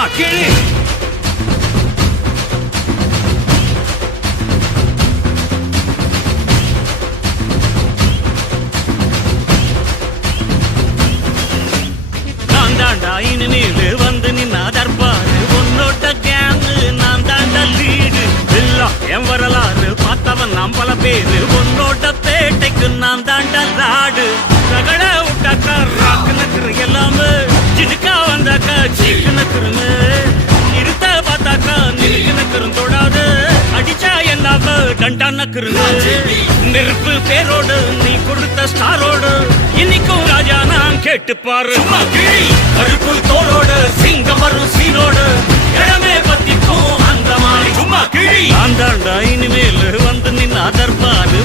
சும்மா கிழி. நான் தாண்டா இனிமேல் வந்து நின்னா தற்பாரு உன்னோட கேங்கு நான் தாண்டா லீடு எல்லாம் என் வரலாறு பார்த்தவன் நாம் பல பேரு உன்னோட பேட்டைக்கு நான் தாண்டா ராடு ரகட விட்டாக்கா ராக்கு நக்குரு எல்லாமே சிடுக்கா வந்தாக்கா சீக்கு நக்குருங்க நிறுத்த பார்த்தாக்கா நிறுக்கு நக்குரும் தொடாது அடிச்சா எல்லாம டண்டா நக்குருங்க நெருப்பு பேரோடு நீ கொடுத்த ஸ்டாரோடு இன்னைக்கும் ராஜா நான் கேட்டு பாரு கருப்பு தோளோடு சிங்கம் வரும் சீனோடு இடமே பத்திக்கும் அந்த மாதிரி சும்மா கிழி. அந்த இனிமேல் வந்து நின்னா தற்பாரு